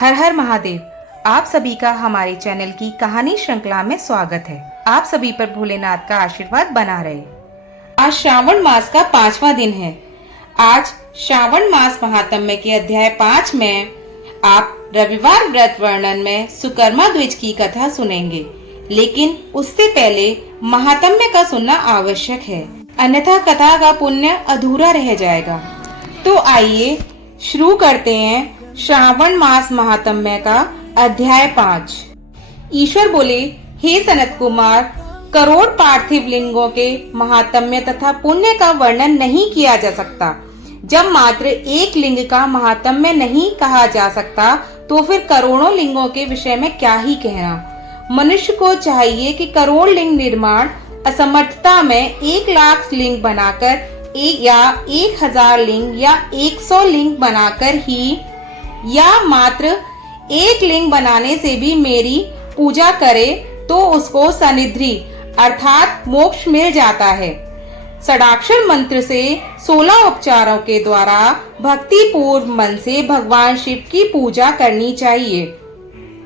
हर हर महादेव। आप सभी का हमारे चैनल की कहानी श्रृंखला में स्वागत है। आप सभी पर भोलेनाथ का आशीर्वाद बना रहे। आज श्रावण मास का 5वां दिन है। आज श्रावण मास महात्म्य के अध्याय 5 में आप रविवार व्रत वर्णन में सुकर्मा द्विज की कथा सुनेंगे, लेकिन उससे पहले महात्म्य का सुनना आवश्यक है, अन्यथा कथा का पुण्य अधूरा रह जाएगा। तो आइए शुरू करते हैं श्रावण मास महात्म्य का अध्याय 5। ईश्वर बोले, हे सनत कुमार, करोड़ पार्थिव लिंगों के महात्म्य तथा पुण्य का वर्णन नहीं किया जा सकता। जब मात्र एक लिंग का महात्म्य नहीं कहा जा सकता, तो फिर करोड़ों लिंगों के विषय में क्या ही कहना। मनुष्य को चाहिए कि करोड़ लिंग निर्माण असमर्थता में 1 लाख लिंग बनाकर या 1000 लिंग या 100 लिंग बनाकर ही, या मात्र 1 लिंग बनाने से भी मेरी पूजा करे तो उसको सनिधि अर्थात मोक्ष मिल जाता है। षडाक्षर मंत्र से 16 उपचारों के द्वारा भक्ति पूर्व मन से भगवान शिव की पूजा करनी चाहिए।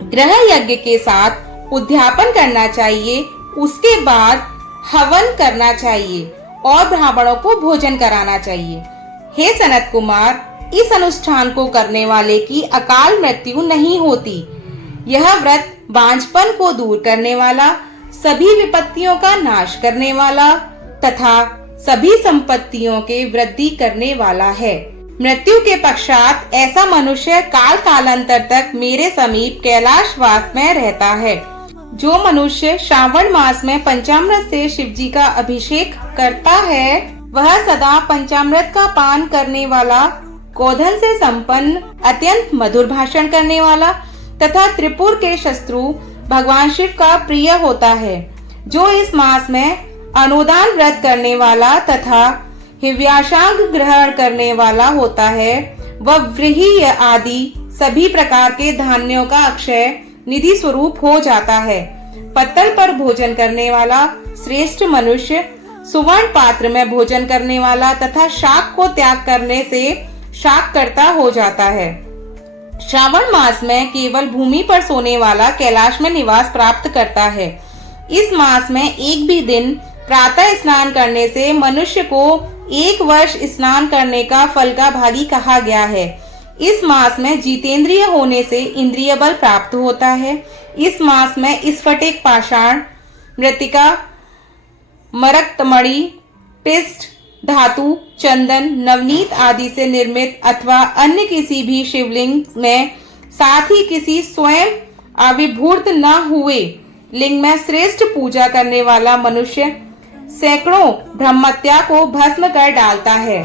ग्रह यज्ञ के साथ उद्यापन करना चाहिए। उसके बाद हवन करना चाहिए और ब्राह्मणों को भोजन कराना चाहिए। हे सनत कुमार, इस अनुष्ठान को करने वाले की अकाल मृत्यु नहीं होती। यह व्रत बांझपन को दूर करने वाला, सभी विपत्तियों का नाश करने वाला तथा सभी संपत्तियों के वृद्धि करने वाला है। मृत्यु के पश्चात ऐसा मनुष्य काल कालांतर तक मेरे समीप कैलाशवास में रहता है। जो मनुष्य श्रावण मास में पंचामृत से शिवजी का अभिषेक करता है, वह सदा पंचामृत का पान करने वाला, गोधन से संपन्न, अत्यंत मधुर भाषण करने वाला तथा त्रिपुर के शत्रु भगवान शिव का प्रिय होता है। जो इस मास में अनुदान व्रत करने वाला तथा हिव्याशांग ग्रहण करने वाला होता है, वह व्रीहि आदि सभी प्रकार के धान्यों का अक्षय निधि स्वरूप हो जाता है। पत्तल पर भोजन करने वाला श्रेष्ठ मनुष्य, सुवर्ण पात्र में भोजन करने वाला तथा शाक को त्याग करने से शाक करता हो जाता है। श्रावण मास में केवल भूमि पर सोने वाला कैलाश में निवास प्राप्त करता है। इस मास में एक भी दिन प्रातः स्नान करने से मनुष्य को 1 वर्ष स्नान करने का फल का भागी कहा गया है। इस मास में जितेंद्रिय होने से इंद्रिय बल प्राप्त होता है। इस मास में स्फटिक, पाषाण, मृत्तिका, मरकतमणि, पिष्ट, धातु, चंदन, नवनीत आदि से निर्मित अथवा अन्य किसी भी शिवलिंग में, साथ ही किसी स्वयं आविर्भूत न हुए लिंग में श्रेष्ठ पूजा करने वाला मनुष्य सैकड़ों ब्रह्मत्या को भस्म कर डालता है।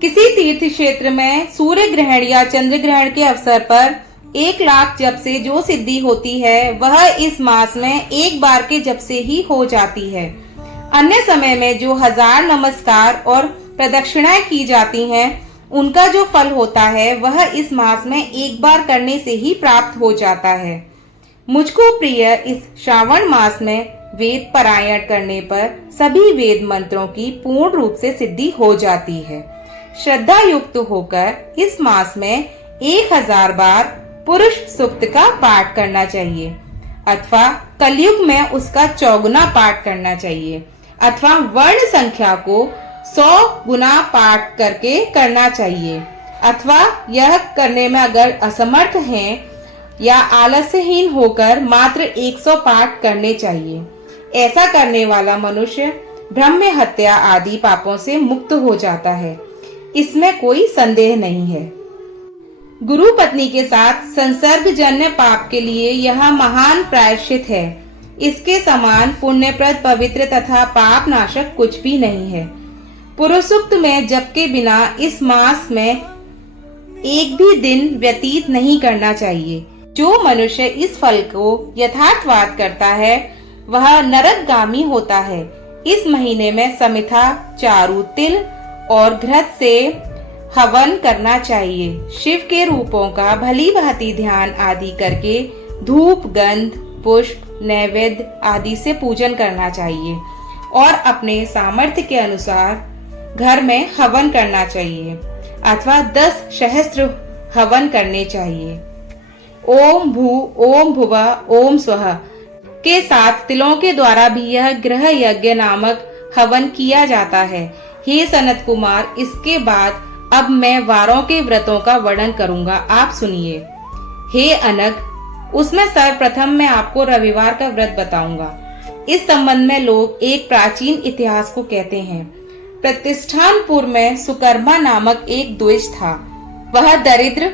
किसी तीर्थ क्षेत्र में सूर्य ग्रहण या चंद्र ग्रहण के अवसर पर 1 लाख जप से जो सिद्धि होती है, वह इस मास में एक बार के जप से ही हो जाती है। अन्य समय में जो 1000 नमस्कार और प्रदक्षिणाएं की जाती हैं, उनका जो फल होता है, वह इस मास में एक बार करने से ही प्राप्त हो जाता है। मुझको प्रिय इस श्रावण मास में वेद पारायण करने पर सभी वेद मंत्रों की पूर्ण रूप से सिद्धि हो जाती है। श्रद्धा युक्त होकर इस मास में 1000 बार पुरुष सूक्त का पाठ करना चाहिए, अथवा कलयुग में उसका 4 गुना पाठ करना चाहिए, अथवा वर्ण संख्या को 100 गुना पाठ करके करना चाहिए, अथवा यह करने में अगर असमर्थ हैं या आलस्यहीन होकर मात्र 100 पाठ करने चाहिए। ऐसा करने वाला मनुष्य ब्रह्म हत्या आदि पापों से मुक्त हो जाता है, इसमें कोई संदेह नहीं है। गुरु पत्नी के साथ संसर्गजन्य पाप के लिए यह महान प्रायश्चित है। इसके समान पुण्यप्रद, पवित्र तथा पाप नाशक कुछ भी नहीं है। पुरुषोक्त में जप के बिना इस मास में एक भी दिन व्यतीत नहीं करना चाहिए। जो मनुष्य इस फल को यथार्थवाद करता है, वह नरकगामी होता है। इस महीने में समिथा, चारू, तिल और घृत से हवन करना चाहिए। शिव के रूपों का भली भांति ध्यान आदि करके धूप, गंध, पुष्प, नैवेद्य आदि से पूजन करना चाहिए और अपने सामर्थ्य के अनुसार घर में हवन करना चाहिए, अथवा 10 सहस्त्र हवन करने चाहिए। ओम भू ओम भुवः ओम स्वः के साथ तिलों के द्वारा भी यह ग्रह यज्ञ नामक हवन किया जाता है। हे सनत कुमार, इसके बाद अब मैं वारों के व्रतों का वर्णन करूंगा, आप सुनिए। हे अनग, उसमें सर्वप्रथम मैं आपको रविवार का व्रत बताऊंगा। इस संबंध में लोग एक प्राचीन इतिहास को कहते हैं। प्रतिष्ठानपुर में सुकर्मा नामक एक द्विज था। वह दरिद्र,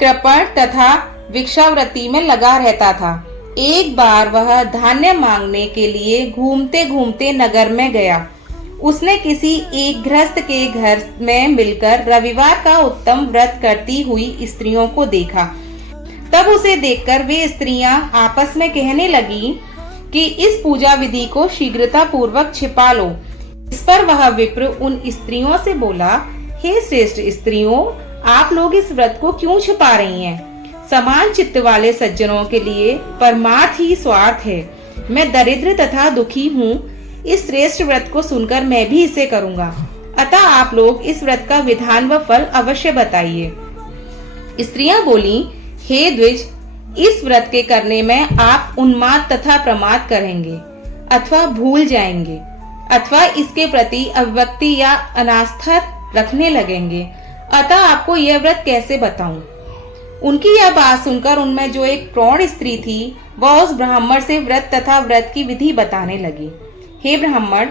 कृपण तथा भिक्षावृत्ति में लगा रहता था। एक बार वह धान्य मांगने के लिए घूमते घूमते नगर में गया। उसने किसी एक गृहस्थ के घर में मिलकर रविवार का उत्तम व्रत करती हुई स्त्रियों को देखा। तब उसे देखकर वे स्त्रियां आपस में कहने लगी कि इस पूजा विधि को शीघ्रता पूर्वक छिपा लो। इस पर वह विप्र उन स्त्रियों से बोला, हे श्रेष्ठ स्त्रियों, आप लोग इस व्रत को क्यों छिपा रही हैं? समान चित्त वाले सज्जनों के लिए परमार्थ ही स्वार्थ है। मैं दरिद्र तथा दुखी हूँ। इस श्रेष्ठ व्रत को सुनकर मैं भी इसे करूँगा। अतः आप लोग इस व्रत का विधान व फल अवश्य बताइए। स्त्रियां बोली, हे द्विज, इस व्रत के करने में आप उन्माद तथा प्रमाद करेंगे अथवा भूल जाएंगे अथवा इसके प्रति अविभक्ति या अनास्था रखने लगेंगे। अतः आपको यह व्रत कैसे बताऊं? उनकी यह बात सुनकर उनमें जो एक प्रौढ़ स्त्री थी वह उस ब्राह्मण से व्रत तथा व्रत की विधि बताने लगी। हे ब्राह्मण,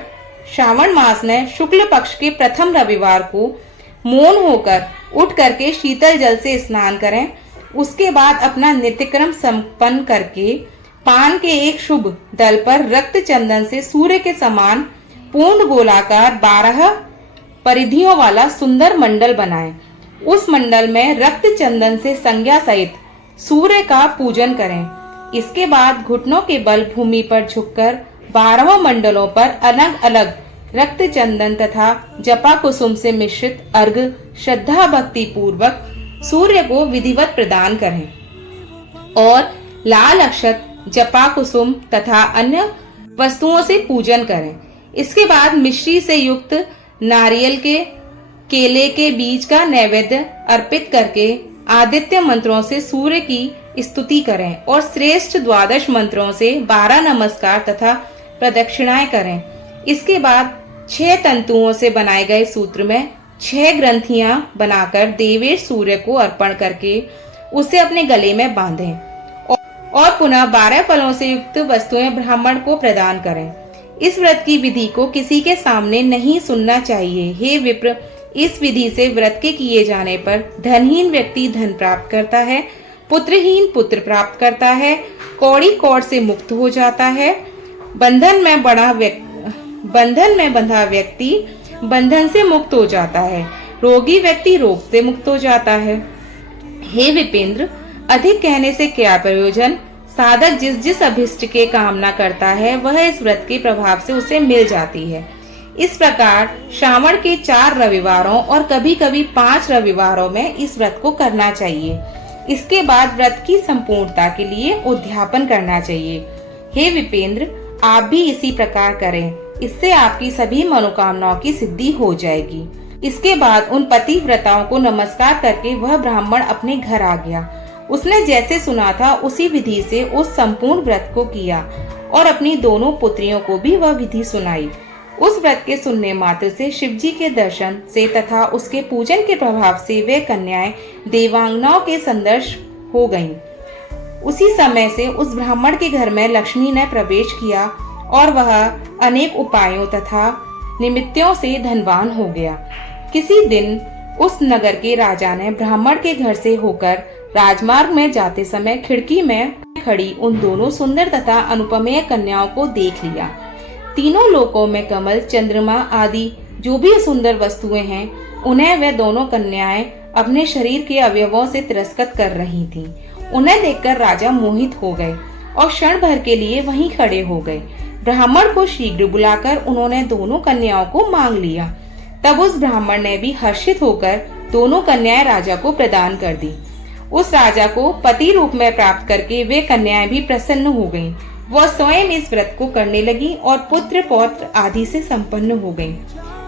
श्रावण मास में शुक्ल पक्ष के प्रथम रविवार को मौन होकर उठ करके शीतल जल से स्नान करें। उसके बाद अपना नित्यक्रम संपन्न करके पान के एक शुभ दल पर रक्त चंदन से सूर्य के समान पूर्ण गोलाकार 12 परिधियों वाला सुंदर मंडल बनाएं। उस मंडल में रक्त चंदन से संज्ञा सहित सूर्य का पूजन करें। इसके बाद घुटनों के बल भूमि पर झुककर 12 मंडलों पर अलग अलग रक्त चंदन तथा जपा कुसुम से मिश्रित अर्घ श्रद्धा भक्ति पूर्वक सूर्य को विधिवत प्रदान करें और लाल अक्षत, जपा कुसुम तथा अन्य वस्तुओं से पूजन करें। इसके बाद मिश्री से युक्त नारियल के केले के बीज का नैवेद्य अर्पित करके आदित्य मंत्रों से सूर्य की स्तुति करें और श्रेष्ठ 12 मंत्रों से 12 नमस्कार तथा प्रदक्षिणाएं करें। इसके बाद 6 तंतुओं से बनाए गए सूत्र में 6 ग्रंथियां बनाकर देवेश सूर्य को अर्पण करके उसे अपने गले में बांधें और पुनः 12 फलों से युक्त वस्तुएं ब्राह्मण को प्रदान करें। इस व्रत की विधि को किसी के सामने नहीं सुनना चाहिए। हे विप्र, इस विधि से व्रत के किए जाने पर धनहीन व्यक्ति धन प्राप्त करता है, पुत्रहीन पुत्र प्राप्त करता है, कौड़ी कौड़ से मुक्त हो जाता है, बंधन में बंधा व्यक्ति बंधन से मुक्त हो जाता है, रोगी व्यक्ति रोग से मुक्त हो जाता है। हे विपेंद्र, अधिक कहने से क्या प्रयोजन? साधक जिस जिस अभिष्ट के कामना करता है वह इस व्रत के प्रभाव से उसे मिल जाती है। इस प्रकार श्रावण के 4 रविवारों और कभी कभी 5 रविवारों में इस व्रत को करना चाहिए। इसके बाद व्रत की संपूर्णता के लिए उद्यापन करना चाहिए। हे विपेंद्र, आप भी इसी प्रकार करें, इससे आपकी सभी मनोकामनाओं की सिद्धि हो जाएगी। इसके बाद उन पतिव्रताओं को नमस्कार करके वह ब्राह्मण अपने घर आ गया। उसने जैसे सुना था उसी विधि से उस संपूर्ण व्रत को किया और अपनी दोनों पुत्रियों को भी वह विधि सुनाई। उस व्रत के सुनने मात्र से शिवजी के दर्शन से तथा उसके पूजन के प्रभाव से वे कन्याएं देवांगनाओं के संदर्श हो गईं। उसी समय से उस ब्राह्मण के घर में लक्ष्मी ने प्रवेश किया और वह अनेक उपायों तथा निमित्तों से धनवान हो गया। किसी दिन उस नगर के राजा ने ब्राह्मण के घर से होकर राजमार्ग में जाते समय खिड़की में खड़ी उन दोनों सुंदर तथा अनुपमेय कन्याओं को देख लिया। तीनों लोकों में कमल, चंद्रमा आदि जो भी सुंदर वस्तुएं हैं उन्हें वे दोनों कन्याएं अपने शरीर के अवयवों से तिरस्कृत कर रही थीं। उन्हें देखकर राजा मोहित हो गए और क्षण भर के लिए वहीं खड़े हो गए। ब्राह्मण को शीघ्र बुलाकर उन्होंने दोनों कन्याओं को मांग लिया। तब उस ब्राह्मण ने भी हर्षित होकर दोनों कन्याएं राजा को प्रदान कर दी। उस राजा को पति रूप में प्राप्त करके वे कन्याएं भी प्रसन्न हो गईं। वह स्वयं इस व्रत को करने लगी और पुत्र पौत्र आदि से संपन्न हो गईं।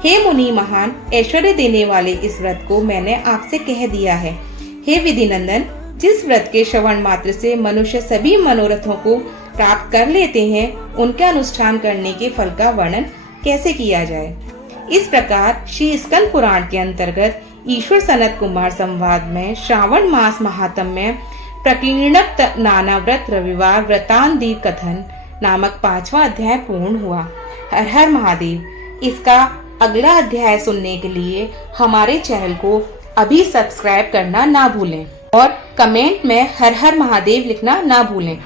हे मुनि महान, ऐश्वर्य देने वाले इस व्रत को मैंने आपसे कह दिया है। हे विधिनंदन, जिस व्रत के श्रवण मात्र से मनुष्य सभी मनोरथों को प्राप्त कर लेते हैं, उनका अनुष्ठान करने के फल का वर्णन कैसे किया जाए। इस प्रकार श्री स्कंद पुराण के अंतर्गत ईश्वर सनत कुमार संवाद में श्रावण मास महात्म्य में प्रकीर्णक नाना व्रत रविवार व्रतांदी कथन नामक 5वां अध्याय पूर्ण हुआ। हर हर महादेव। इसका अगला अध्याय सुनने के लिए हमारे चैनल को अभी सब्सक्राइब करना ना भूलें और कमेंट में हर हर महादेव लिखना ना भूलें।